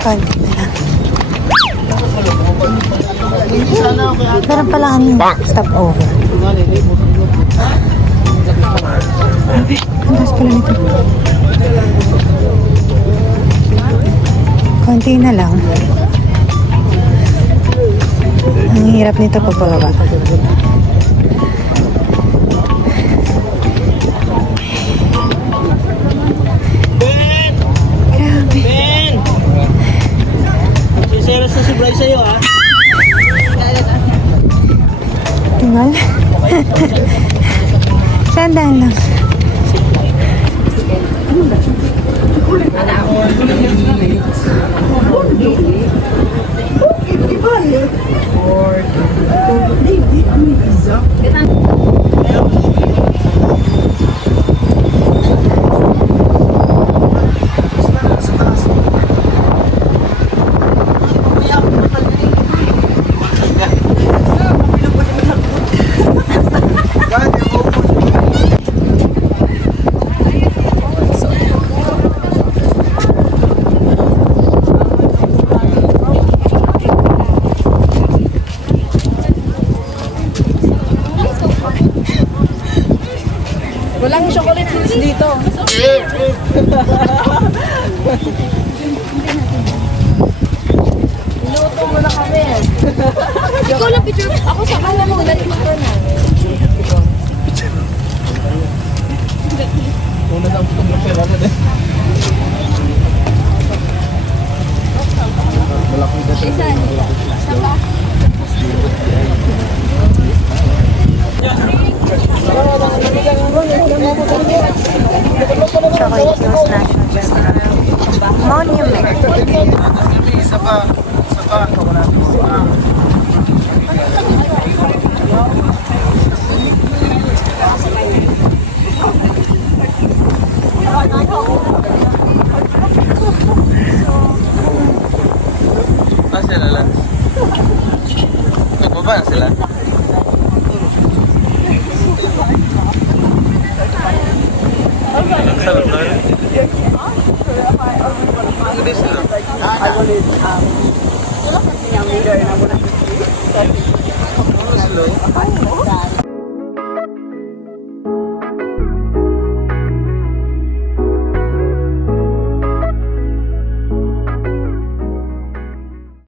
Konti na lang. Meron pala kaming stop over. Grabe, ang taas pala nito. Konti na lang. Ang hirap nito pababa. Serious na si Bryce sa'yo, ha? Tingal? Sandaan lang. Walang chocolate chips dito. Luto mo na kami. Ikaw lang picture. Ako sa kanya mo. Dali picture na. Una na ang photographer, ano din? Malaking dati. Saba. Chocolate Hills National Restaurant. Monument. Isa pa. Sila lang. Nagbaba na sila. Salud na yun. Ano din sila? Ano sila?